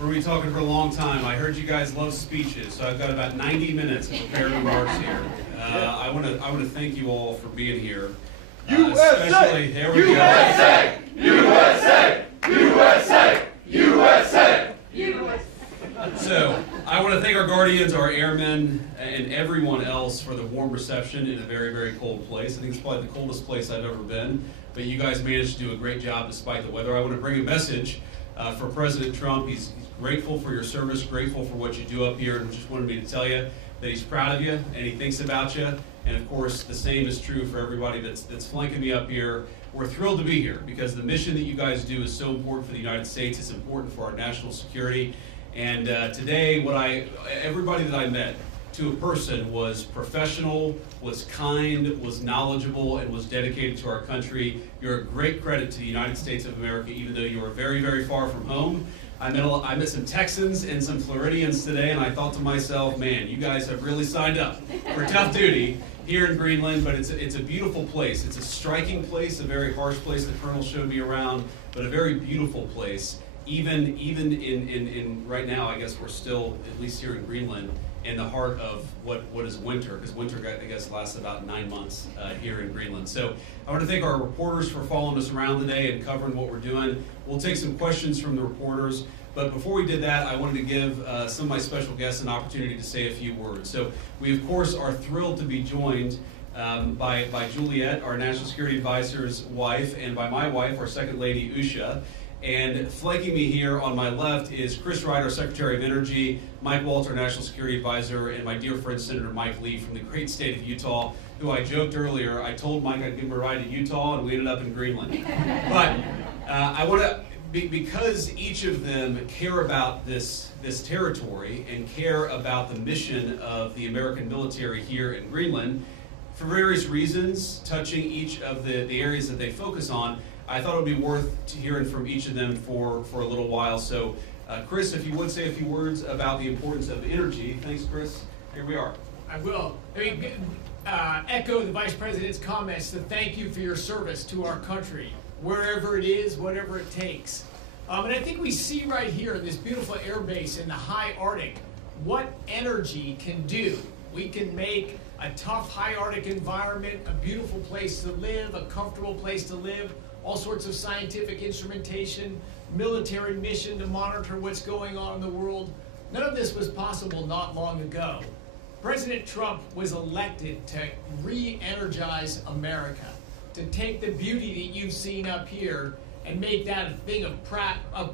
We're going to be talking for a long time. I heard you guys love speeches, so I've got about 90 minutes of prepared remarks here. I want to thank you all for being here. USA! There we USA! USA! USA! USA! USA! So, I want to thank our guardians, our airmen, and everyone else for the warm reception in a very, very cold place. I think it's probably the coldest place I've ever been, but you guys managed to do a great job despite the weather. I want to bring a message for President Trump. He's grateful for your service, grateful for what you do up here, and just wanted me to tell you that he's proud of you and he thinks about you. And of course, the same is true for everybody that's flanking me up here. We're thrilled to be here because the mission that you guys do is so important for the United States. It's important for our national security. And today, everybody that I met, to a person, was professional, was kind, was knowledgeable, and was dedicated to our country. You're a great credit to the United States of America, even though you are very, very far from home. I met some Texans and some Floridians today, and I thought to myself, man, you guys have really signed up for tough duty here in Greenland, but it's a beautiful place. It's a striking place, a very harsh place. The Colonel showed me around, but a very beautiful place. Even in right now, I guess we're still, at least here in Greenland, in the heart of what is winter, because winter, I guess, lasts about 9 months here in Greenland. So I want to thank our reporters for following us around today and covering what we're doing. We'll take some questions from the reporters, but before we did that, I wanted to give some of my special guests an opportunity to say a few words. So we, of course, are thrilled to be joined by Juliet, our National Security Advisor's wife, and by my wife, our Second Lady, Usha. And flanking me here on my left is Chris Wright, our Secretary of Energy, Mike Waltz, our National Security Advisor, and my dear friend Senator Mike Lee from the great state of Utah, who I joked earlier, I told Mike I'd give him a ride to Utah, and we ended up in Greenland. But I want to, because each of them care about this territory and care about the mission of the American military here in Greenland, for various reasons, touching each of the areas that they focus on, I thought it would be worth hearing from each of them for a little while. So, Chris, if you would say a few words about the importance of energy. Thanks, Chris. Here we are. I will. Let me echo the Vice President's comments to thank you for your service to our country, wherever it is, whatever it takes. And I think we see right here in this beautiful air base in the high Arctic what energy can do. We can make a tough high Arctic environment a beautiful place to live, a comfortable place to live, all sorts of scientific instrumentation, military mission to monitor what's going on in the world. None of this was possible not long ago. President Trump was elected to re-energize America, to take the beauty that you've seen up here and make that a thing of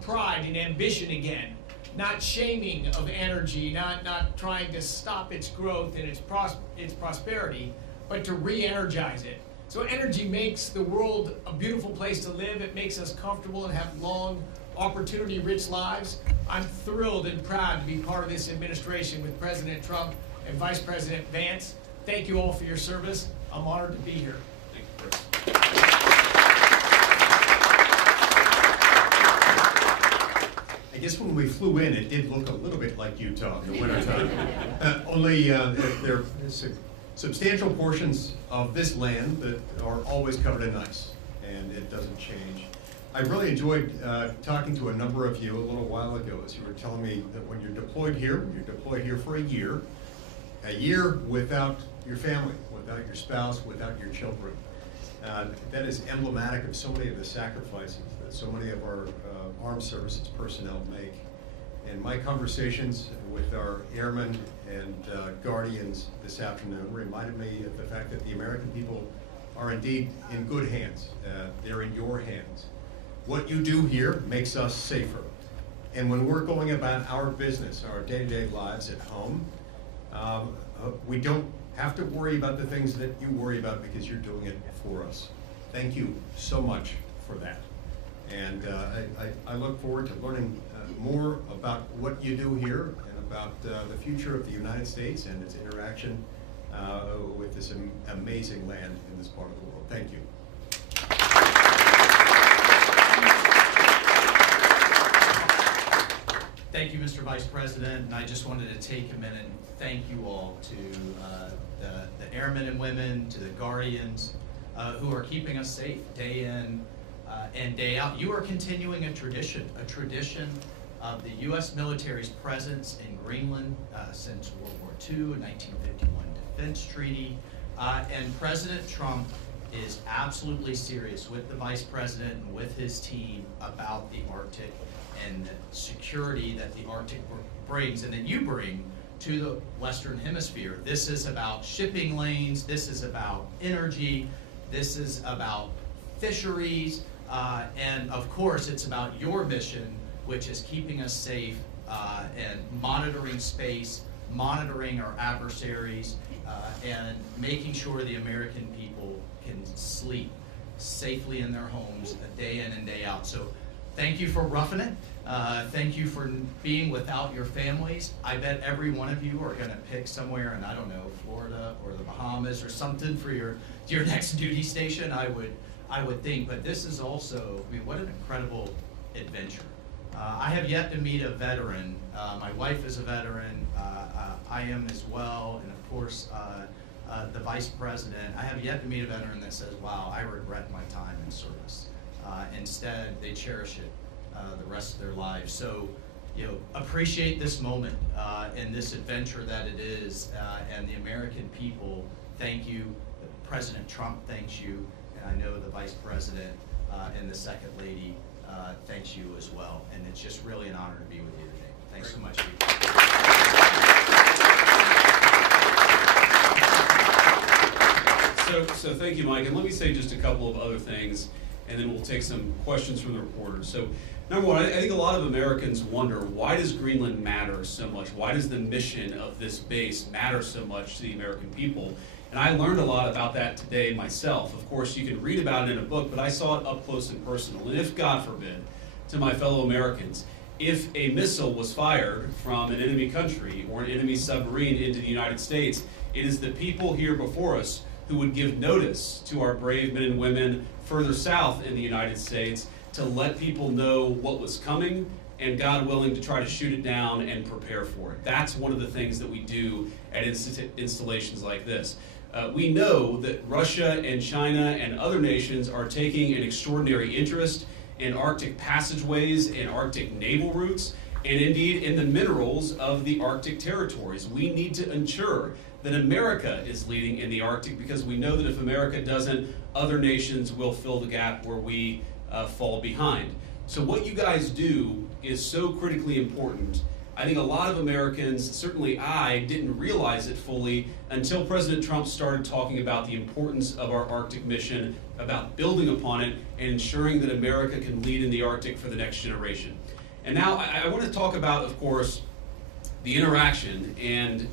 pride and ambition again. Not shaming of energy, not trying to stop its growth and its prosperity, but to re-energize it. So energy makes the world a beautiful place to live. It makes us comfortable and have long, opportunity-rich lives. I'm thrilled and proud to be part of this administration with President Trump and Vice President Vance. Thank you all for your service. I'm honored to be here. Thank you, Chris. I guess when we flew in, it did look a little bit like Utah in the wintertime. Only there are substantial portions of this land that are always covered in ice, and it doesn't change. I really enjoyed talking to a number of you a little while ago as you were telling me that when you're deployed here for a year without your family, without your spouse, without your children. That is emblematic of so many of the sacrifices that so many of our armed services personnel make. And my conversations with our airmen and guardians this afternoon reminded me of the fact that the American people are indeed in good hands. They're in your hands. What you do here makes us safer. And when we're going about our business, our day-to-day lives at home, we don't have to worry about the things that you worry about because you're doing it for us. Thank you so much for that. And I look forward to learning more about what you do here and about the future of the United States and its interaction with this amazing land in this part of the world. Thank you. Thank you, Mr. Vice President, and I just wanted to take a minute and thank you all to the airmen and women, to the guardians who are keeping us safe day in and day out. You are continuing a tradition of the U.S. military's presence in Greenland since World War II, a 1951 defense treaty. And President Trump is absolutely serious with the Vice President and with his team about the Arctic and the security that the Arctic brings and that you bring to the Western Hemisphere. This is about shipping lanes, this is about energy, this is about fisheries, and of course it's about your mission, which is keeping us safe and monitoring space, monitoring our adversaries, and making sure the American people can sleep safely in their homes day in and day out. So thank you for roughing it. Thank you for being without your families. I bet every one of you are going to pick somewhere in, I don't know, Florida or the Bahamas or something for your next duty station, I would think. But this is also, I mean, what an incredible adventure. I have yet to meet a veteran. My wife is a veteran. I am as well. And of course, the Vice President. I have yet to meet a veteran that says, wow, I regret my time in service. Instead, they cherish it the rest of their lives. So, appreciate this moment and this adventure that it is. And the American people, thank you. President Trump thanks you. And I know the Vice President and the Second Lady thanks you as well. And it's just really an honor to be with you today. Thanks so much. So thank you, Mike. And let me say just a couple of other things, and then we'll take some questions from the reporters. So number one, I think a lot of Americans wonder, why does Greenland matter so much? Why does the mission of this base matter so much to the American people? And I learned a lot about that today myself. Of course, you can read about it in a book, but I saw it up close and personal. And if, God forbid, to my fellow Americans, if a missile was fired from an enemy country or an enemy submarine into the United States, it is the people here before us who would give notice to our brave men and women further south in the United States to let people know what was coming and, God willing, to try to shoot it down and prepare for it. That's one of the things that we do at installations like this. We know that Russia and China and other nations are taking an extraordinary interest in Arctic passageways and Arctic naval routes, and indeed in the minerals of the Arctic territories. We need to ensure that America is leading in the Arctic, because we know that if America doesn't, other nations will fill the gap where we fall behind. So what you guys do is so critically important. I think a lot of Americans, certainly I, didn't realize it fully until President Trump started talking about the importance of our Arctic mission, about building upon it, and ensuring that America can lead in the Arctic for the next generation. And now I want to talk about, of course, the interaction and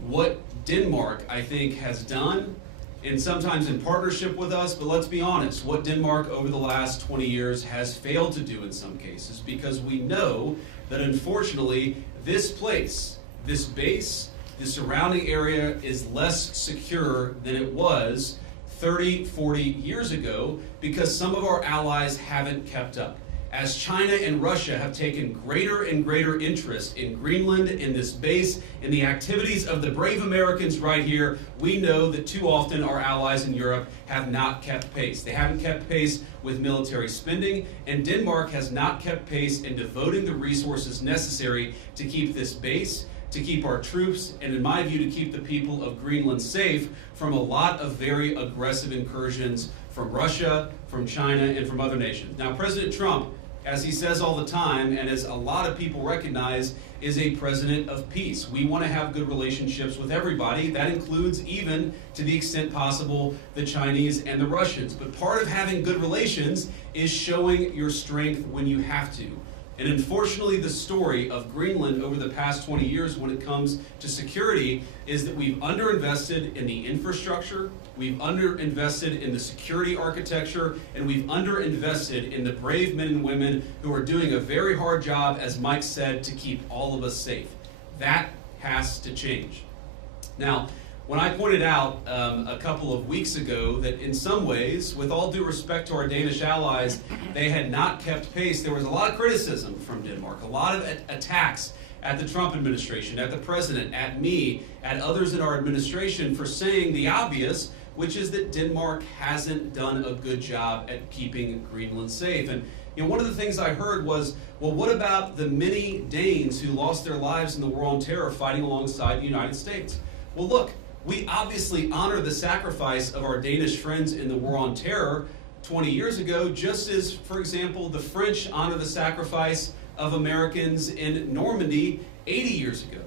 what Denmark, I think, has done, and sometimes in partnership with us, but let's be honest, what Denmark over the last 20 years has failed to do in some cases, because we know that unfortunately this place, this base, the surrounding area is less secure than it was 30, 40 years ago, because some of our allies haven't kept up. As China and Russia have taken greater and greater interest in Greenland, in this base, in the activities of the brave Americans right here, we know that too often our allies in Europe have not kept pace. They haven't kept pace with military spending, and Denmark has not kept pace in devoting the resources necessary to keep this base, to keep our troops, and in my view, to keep the people of Greenland safe from a lot of very aggressive incursions from Russia, from China, and from other nations. Now, President Trump, as he says all the time, and as a lot of people recognize, is a president of peace. We want to have good relationships with everybody. That includes, even to the extent possible, the Chinese and the Russians. But part of having good relations is showing your strength when you have to. And unfortunately, the story of Greenland over the past 20 years when it comes to security is that we've underinvested in the infrastructure, we've underinvested in the security architecture, and we've underinvested in the brave men and women who are doing a very hard job, as Mike said, to keep all of us safe. That has to change. Now, when I pointed out a couple of weeks ago that in some ways, with all due respect to our Danish allies, they had not kept pace, there was a lot of criticism from Denmark, a lot of attacks at the Trump administration, at the president, at me, at others in our administration for saying the obvious, which is that Denmark hasn't done a good job at keeping Greenland safe. And One of the things I heard was, well, what about the many Danes who lost their lives in the War on Terror fighting alongside the United States? Well, look, we obviously honor the sacrifice of our Danish friends in the War on Terror 20 years ago, just as, for example, the French honor the sacrifice of Americans in Normandy 80 years ago.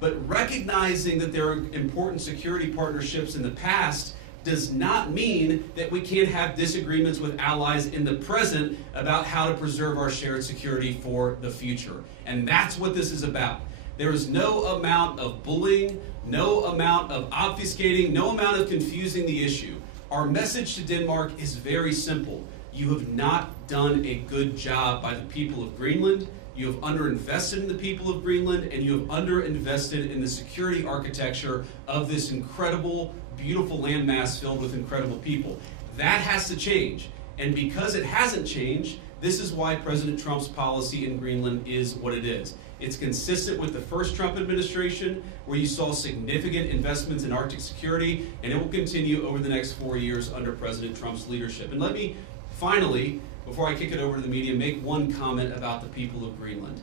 But recognizing that there are important security partnerships in the past does not mean that we can't have disagreements with allies in the present about how to preserve our shared security for the future. And that's what this is about. There is no amount of bullying, no amount of obfuscating, no amount of confusing the issue. Our message to Denmark is very simple. You have not done a good job by the people of Greenland. You have underinvested in the people of Greenland, and you have underinvested in the security architecture of this incredible, beautiful landmass filled with incredible people. That has to change. And because it hasn't changed, this is why President Trump's policy in Greenland is what it is. It's consistent with the first Trump administration, where you saw significant investments in Arctic security, and it will continue over the next 4 years under President Trump's leadership. And let me finally, before I kick it over to the media, make one comment about the people of Greenland.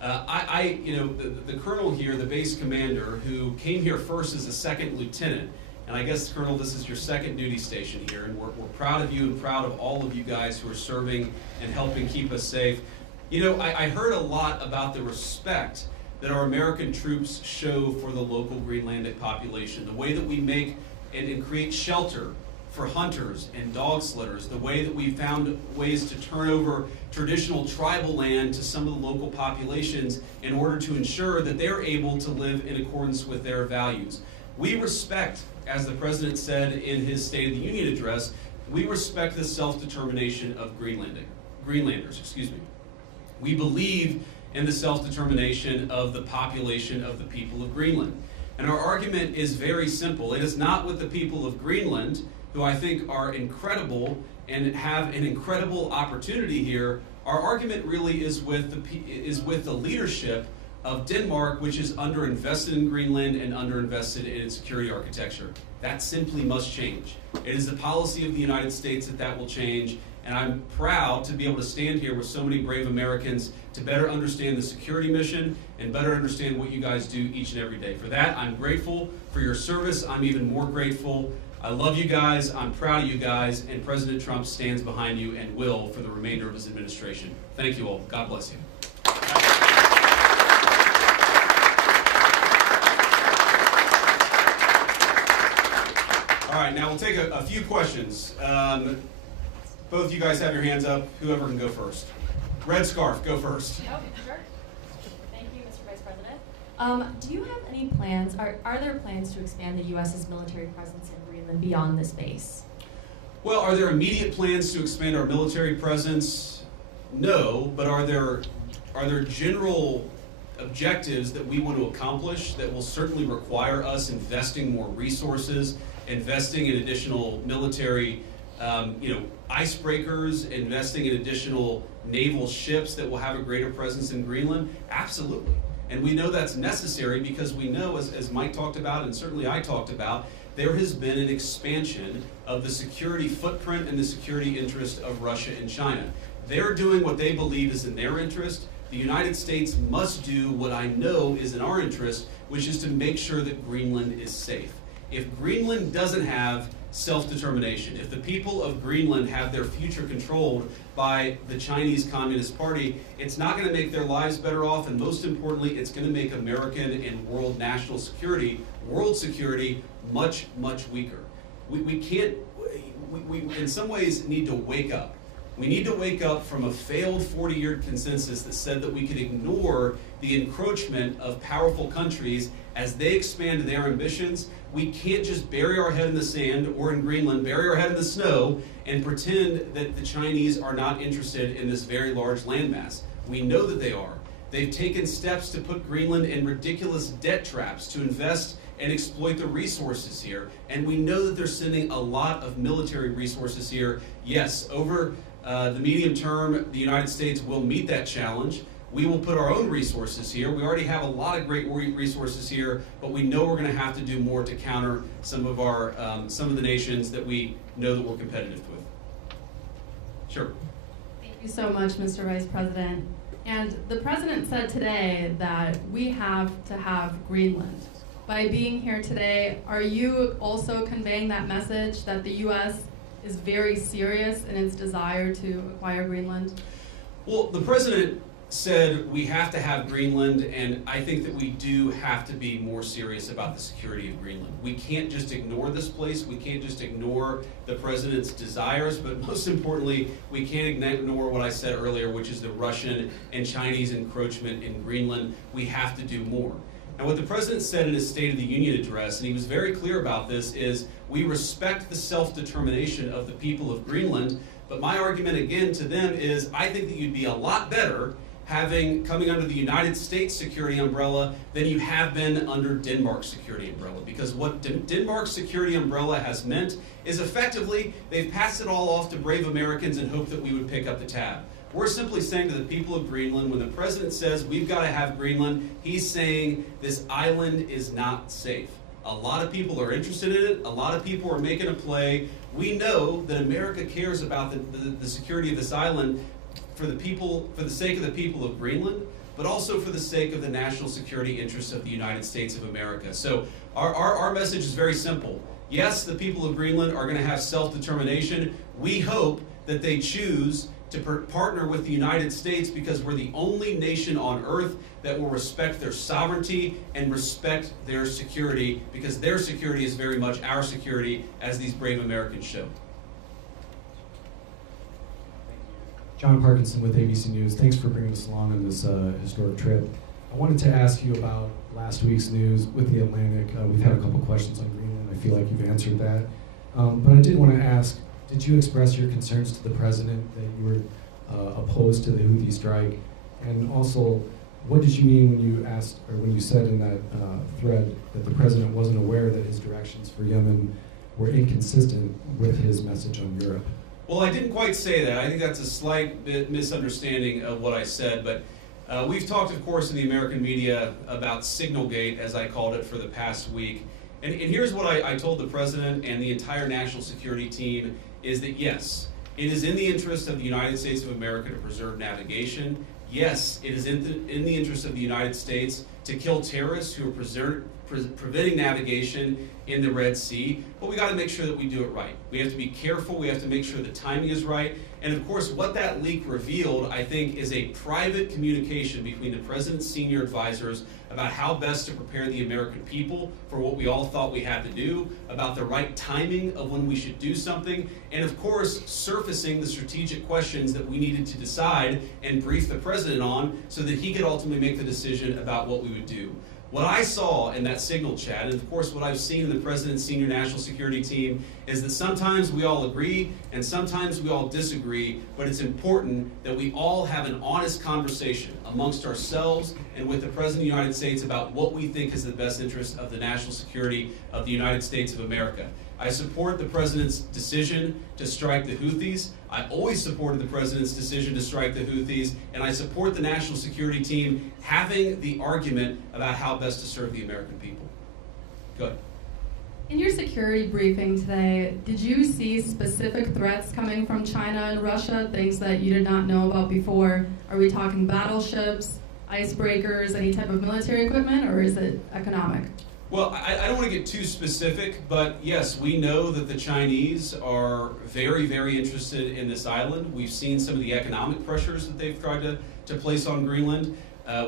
The colonel here, the base commander, who came here first as a second lieutenant, and I guess, Colonel, this is your second duty station here, and we're proud of you and proud of all of you guys who are serving and helping keep us safe. I heard a lot about the respect that our American troops show for the local Greenlandic population, the way that we make and create shelter for hunters and dog sledders, the way that we found ways to turn over traditional tribal land to some of the local populations in order to ensure that they're able to live in accordance with their values. We respect, as the President said in his State of the Union address, we respect the self-determination of Greenlanders. We believe in the self-determination of the population of the people of Greenland. And our argument is very simple. It is not with the people of Greenland, who I think are incredible and have an incredible opportunity here. Our argument really is with the leadership of Denmark, which is underinvested in Greenland and underinvested in its security architecture. That simply must change. It is the policy of the United States that will change, and I'm proud to be able to stand here with so many brave Americans to better understand the security mission and better understand what you guys do each and every day. For that, I'm grateful. For your service, I'm even more grateful. I love you guys, I'm proud of you guys, and President Trump stands behind you and will for the remainder of his administration. Thank you all. God bless you. All right, now we'll take a few questions. Both of you guys have your hands up. Whoever can go first. Red scarf, go first. Oh, sure. Thank you, Mr. Vice President. Do you have any plans, are there plans to expand the U.S.'s military presence in Greenland beyond this base? Well, are there immediate plans to expand our military presence? No, but are there general objectives that we want to accomplish that will certainly require us investing more resources, investing in additional military icebreakers, investing in additional naval ships that will have a greater presence in Greenland? Absolutely. And we know that's necessary because we know, as Mike talked about and certainly I talked about, there has been an expansion of the security footprint and the security interest of Russia and China. They're doing what they believe is in their interest. The United States must do what I know is in our interest, which is to make sure that Greenland is safe. If Greenland doesn't have self-determination, if the people of Greenland have their future controlled by the Chinese Communist Party, it's not going to make their lives better off, and most importantly, it's going to make American and world national security, world security, much, much weaker. We in some ways need to wake up. We need to wake up from a failed 40-year consensus that said that we could ignore the encroachment of powerful countries as they expand their ambitions. We can't just bury our head in the sand, or in Greenland, bury our head in the snow and pretend that the Chinese are not interested in this very large landmass. We know that they are. They've taken steps to put Greenland in ridiculous debt traps to invest and exploit the resources here. And we know that they're sending a lot of military resources here. Yes, over the medium term, the United States will meet that challenge. We will put our own resources here. We already have a lot of great resources here, but we know we're going to have to do more to counter some of the nations that we know that we're competitive with. Sure. Thank Thank you so much, Mr. Vice President. And the President said today that we have to have Greenland. By being here today, are you also conveying that message that the U.S. is very serious in its desire to acquire Greenland? Well, the President said we have to have Greenland, and I think that we do have to be more serious about the security of Greenland. We can't just ignore this place. We can't just ignore the President's desires, but most importantly, we can't ignore what I said earlier, which is the Russian and Chinese encroachment in Greenland. We have to do more. And what the President said in his State of the Union address, and he was very clear about this, is we respect the self-determination of the people of Greenland, but my argument again to them is I think that you'd be a lot better coming under the United States security umbrella than you have been under Denmark's security umbrella. Because what Denmark's security umbrella has meant is effectively they've passed it all off to brave Americans and hope that we would pick up the tab. We're simply saying to the people of Greenland, when the President says we've got to have Greenland, he's saying this island is not safe. A lot of people are interested in it. A lot of people are making a play. We know that America cares about the security of this island for the sake of the people of Greenland, but also for the sake of the national security interests of the United States of America. So our message is very simple. Yes, the people of Greenland are going to have self-determination. We hope that they choose to partner with the United States because we're the only nation on earth that will respect their sovereignty and respect their security, because their security is very much our security, as these brave Americans show. John Parkinson with ABC News. Thanks for bringing us along on this historic trip. I wanted to ask you about last week's news with the Atlantic. We've had a couple questions on Greenland. I feel like you've answered that. But I did want to ask, did you express your concerns to the President that you were opposed to the Houthi strike? And also, what did you mean when you asked, or when you said in that thread that the President wasn't aware that his directions for Yemen were inconsistent with his message on Europe? Well, I didn't quite say that. I think that's a slight bit misunderstanding of what I said, but we've talked, of course, in the American media about Signalgate, as I called it, for the past week. And here's what I told the President and the entire national security team, is that yes, it is in the interest of the United States of America to preserve navigation. Yes, it is in the interest of the United States to kill terrorists who are preventing navigation in the Red Sea, but we got to make sure that we do it right. We have to be careful. We have to make sure the timing is right. And of course, what that leak revealed, I think, is a private communication between the President's senior advisors about how best to prepare the American people for what we all thought we had to do, about the right timing of when we should do something, and of course, surfacing the strategic questions that we needed to decide and brief the President on so that he could ultimately make the decision about what we would do. What I saw in that Signal chat, and of course what I've seen in the President's senior national security team, is that sometimes we all agree and sometimes we all disagree, but it's important that we all have an honest conversation amongst ourselves and with the President of the United States about what we think is the best interest of the national security of the United States of America. I support the President's decision to strike the Houthis. I always supported the President's decision to strike the Houthis, and I support the national security team having the argument about how best to serve the American people. Go ahead. In your security briefing today, did you see specific threats coming from China and Russia, things that you did not know about before? Are we talking battleships, icebreakers, any type of military equipment, or is it economic? Well, I don't want to get too specific, but yes, we know that the Chinese are very, very interested in this island. We've seen some of the economic pressures that they've tried to place on Greenland.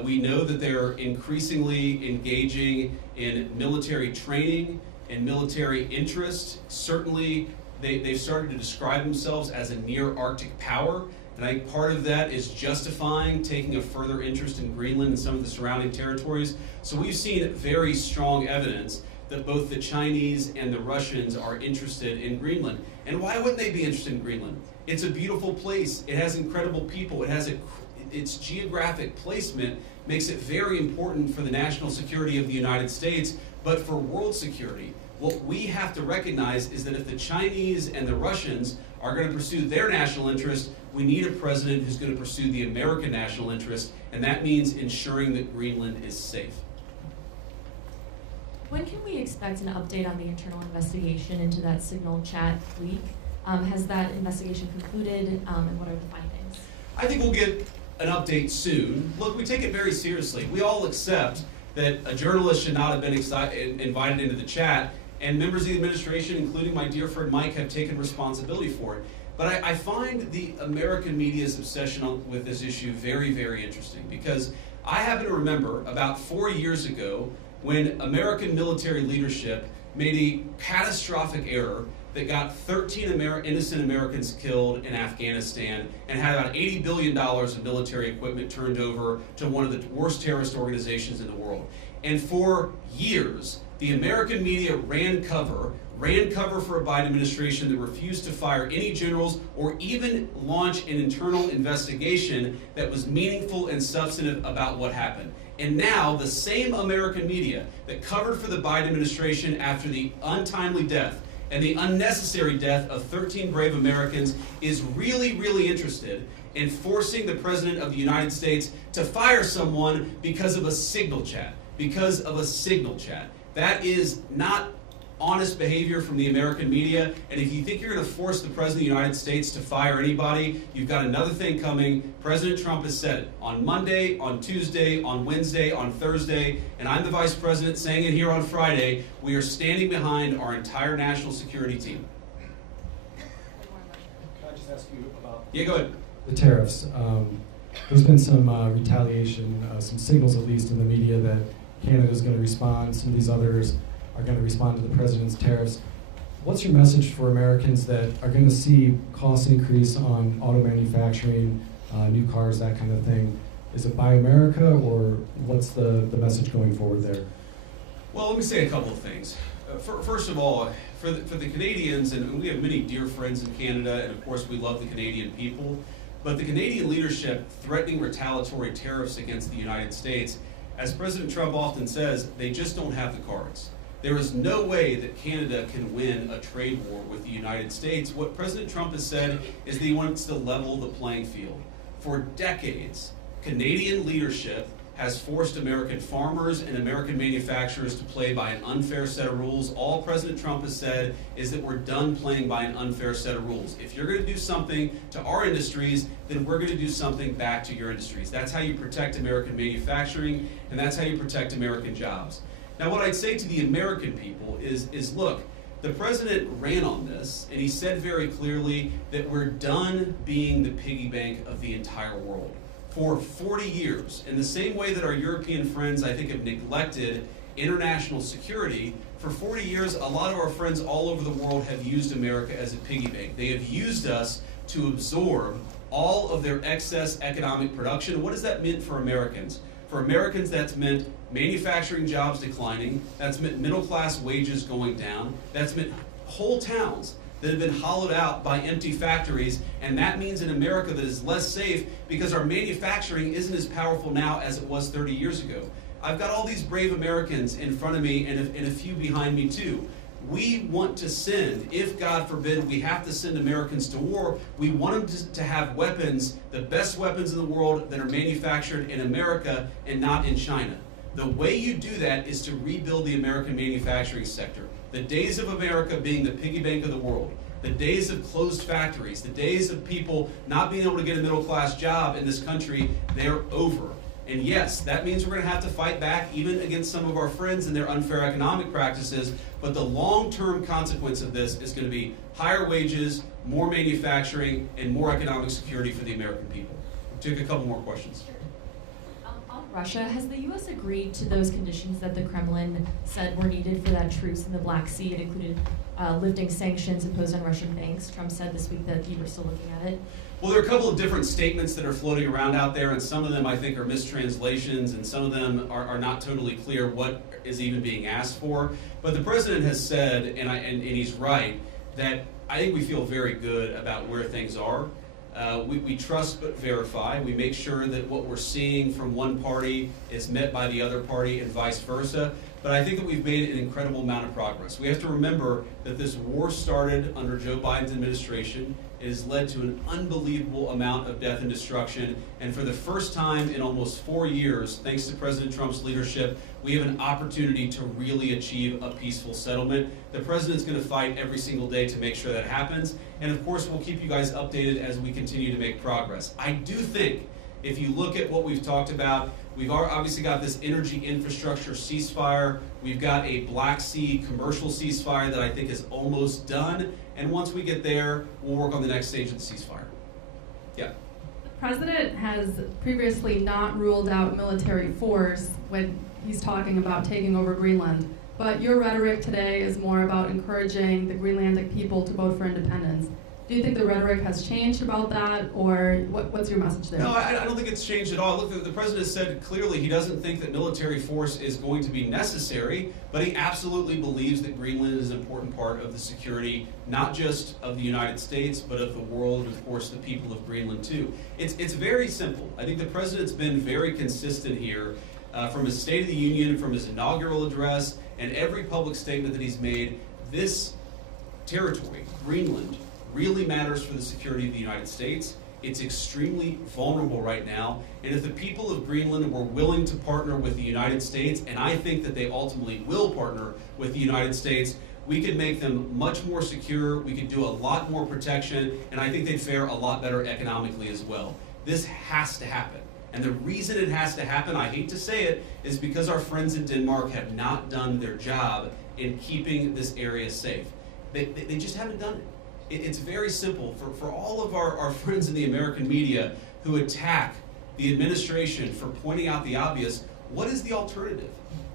We know that they're increasingly engaging in military training and military interest. Certainly, they've started to describe themselves as a near-Arctic power. And I think part of that is justifying taking a further interest in Greenland and some of the surrounding territories. So we've seen very strong evidence that both the Chinese and the Russians are interested in Greenland. And why wouldn't they be interested in Greenland? It's a beautiful place. It has incredible people. It has its geographic placement makes it very important for the national security of the United States, but for world security. What we have to recognize is that if the Chinese and the Russians are going to pursue their national interest, we need a president who's going to pursue the American national interest, and that means ensuring that Greenland is safe. When can we expect an update on the internal investigation into that Signal chat leak? Has that investigation concluded, and what are the findings? I think we'll get an update soon. Look, we take it very seriously. We all accept that a journalist should not have been invited into the chat, and members of the administration, including my dear friend Mike, have taken responsibility for it. But I find the American media's obsession with this issue very, very interesting, because I happen to remember about 4 years ago when American military leadership made a catastrophic error that got 13 innocent Americans killed in Afghanistan and had about $80 billion of military equipment turned over to one of the worst terrorist organizations in the world. And for years, the American media ran cover for a Biden administration that refused to fire any generals or even launch an internal investigation that was meaningful and substantive about what happened. And now the same American media that covered for the Biden administration after the untimely death and the unnecessary death of 13 brave Americans is really, really interested in forcing the President of the United States to fire someone because of a signal chat. Because of a signal chat. That is not honest behavior from the American media, and if you think you're going to force the President of the United States to fire anybody, you've got another thing coming. President Trump has said it on Monday, on Tuesday, on Wednesday, on Thursday, and I'm the Vice President saying it here on Friday. We are standing behind our entire national security team. Can I just ask you about Yeah, go ahead. the tariffs? There's been some retaliation, some signals at least in the media that Canada's going to respond, some of these others are going to respond to the president's tariffs. What's your message for Americans that are going to see costs increase on auto manufacturing, new cars, that kind of thing? Is it Buy America, or what's the message going forward there? Well, let me say a couple of things. First of all, for the Canadians, and we have many dear friends in Canada, and of course we love the Canadian people, but the Canadian leadership threatening retaliatory tariffs against the United States, as President Trump often says, they just don't have the cards. There is no way that Canada can win a trade war with the United States. What President Trump has said is that he wants to level the playing field. For decades, Canadian leadership has forced American farmers and American manufacturers to play by an unfair set of rules. All President Trump has said is that we're done playing by an unfair set of rules. If you're going to do something to our industries, then we're going to do something back to your industries. That's how you protect American manufacturing, and that's how you protect American jobs. Now, what I'd say to the American people is look, the president ran on this, and he said very clearly that we're done being the piggy bank of the entire world. For 40 years, in the same way that our European friends, I think, have neglected international security, for 40 years, a lot of our friends all over the world have used America as a piggy bank. They have used us to absorb all of their excess economic production. What has that meant for Americans? For Americans, that's meant manufacturing jobs declining, that's meant middle-class wages going down, that's meant whole towns that have been hollowed out by empty factories, and that means an America that is less safe because our manufacturing isn't as powerful now as it was 30 years ago. I've got all these brave Americans in front of me and a few behind me too. We want to send, if God forbid we have to send Americans to war, we want them to have weapons, the best weapons in the world that are manufactured in America and not in China. The way you do that is to rebuild the American manufacturing sector. The days of America being the piggy bank of the world, the days of closed factories, the days of people not being able to get a middle-class job in this country, they're over. And yes, that means we're going to have to fight back even against some of our friends and their unfair economic practices, but the long-term consequence of this is going to be higher wages, more manufacturing, and more economic security for the American people. Take a couple more questions. On Russia, has the U.S. agreed to those conditions that the Kremlin said were needed for that truce in the Black Sea? It included lifting sanctions imposed on Russian banks. Trump said this week that you were still looking at it. Well, there are a couple of different statements that are floating around out there, and some of them I think are mistranslations, and some of them are not totally clear what is even being asked for. But the president has said, and he's right, that I think we feel very good about where things are. We trust but verify. We make sure that what we're seeing from one party is met by the other party and vice versa. but I think that we've made an incredible amount of progress. We have to remember that this war started under Joe Biden's administration. It has led to an unbelievable amount of death and destruction, and for the first time in almost 4 years, thanks to President Trump's leadership, we have an opportunity to really achieve a peaceful settlement. The President's going to fight every single day to make sure that happens, and of course we'll keep you guys updated as we continue to make progress. I do think, if you look at what we've talked about, we've obviously got this energy infrastructure ceasefire. We've got a Black Sea commercial ceasefire that I think is almost done. And once we get there, we'll work on the next stage of the ceasefire. Yeah. The president has previously not ruled out military force when he's talking about taking over Greenland. But your rhetoric today is more about encouraging the Greenlandic people to vote for independence. Do you think the rhetoric has changed about that, or what's your message there? No, I don't think it's changed at all. Look, the President said clearly he doesn't think that military force is going to be necessary, but he absolutely believes that Greenland is an important part of the security, not just of the United States, but of the world, and of course the people of Greenland too. It's very simple. I think the President's been very consistent here from his State of the Union, from his inaugural address, and every public statement that he's made. This territory, Greenland, really matters for the security of the United States. It's extremely vulnerable right now, and if the people of Greenland were willing to partner with the United States, and I think that they ultimately will partner with the United States, we could make them much more secure, we could do a lot more protection, and I think they'd fare a lot better economically as well. This has to happen. And the reason it has to happen, I hate to say it, is because our friends in Denmark have not done their job in keeping this area safe. They just haven't done it. It's very simple. For all of our friends in the American media who attack the administration for pointing out the obvious, what is the alternative?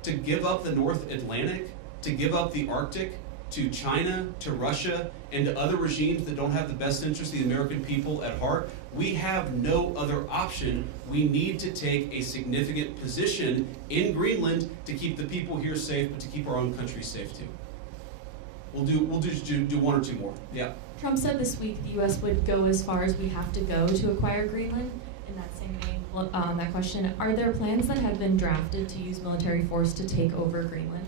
To give up the North Atlantic? To give up the Arctic? To China? To Russia? And to other regimes that don't have the best interest of the American people at heart? We have no other option. We need to take a significant position in Greenland to keep the people here safe, but to keep our own country safe too. We'll just do one or two more. Yeah. Trump said this week the U.S. would go as far as we have to go to acquire Greenland. In that same vein, that question, are there plans that have been drafted to use military force to take over Greenland?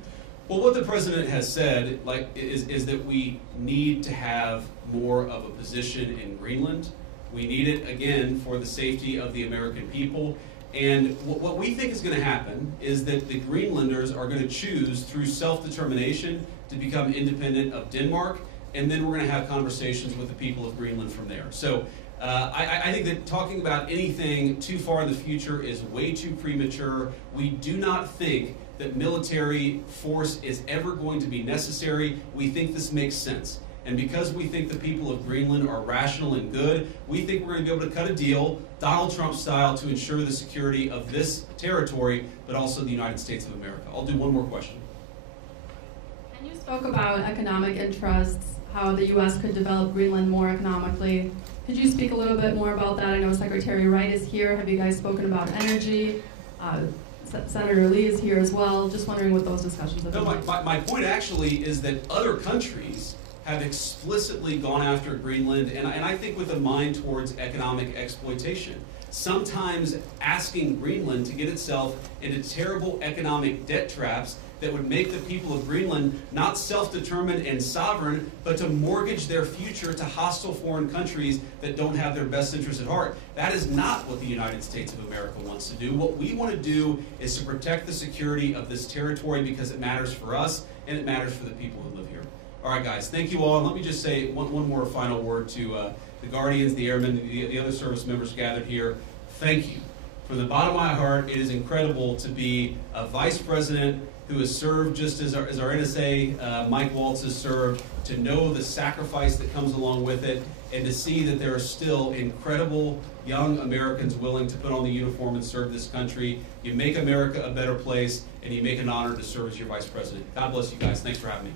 Well, what the President has said is that we need to have more of a position in Greenland. We need it, again, for the safety of the American people. And what we think is going to happen is that the Greenlanders are going to choose through self-determination to become independent of Denmark, and then we're going to have conversations with the people of Greenland from there. So I think that talking about anything too far in the future is way too premature. We do not think that military force is ever going to be necessary. We think this makes sense. And because we think the people of Greenland are rational and good, we think we're going to be able to cut a deal, Donald Trump style, to ensure the security of this territory, but also the United States of America. I'll do one more question. And you spoke about economic interests, how the U.S. could develop Greenland more economically. Could you speak a little bit more about that? I know Secretary Wright is here. Have you guys spoken about energy? Senator Lee is here as well. Just wondering what those discussions have been. No, my point actually is that other countries have explicitly gone after Greenland, and I think with a mind towards economic exploitation. Sometimes asking Greenland to get itself into terrible economic debt traps that would make the people of Greenland not self-determined and sovereign, but to mortgage their future to hostile foreign countries that don't have their best interests at heart. That is not what the United States of America wants to do. What we want to do is to protect the security of this territory because it matters for us and it matters for the people who live here. All right, guys, thank you all. And let me just say one more final word to the Guardians, the Airmen, the other service members gathered here. Thank you. From the bottom of my heart, it is incredible to be a vice president who has served just as our NSA, Mike Waltz, has served, to know the sacrifice that comes along with it, and to see that there are still incredible young Americans willing to put on the uniform and serve this country. You make America a better place, and you make an honor to serve as your vice president. God bless you guys. Thanks for having me.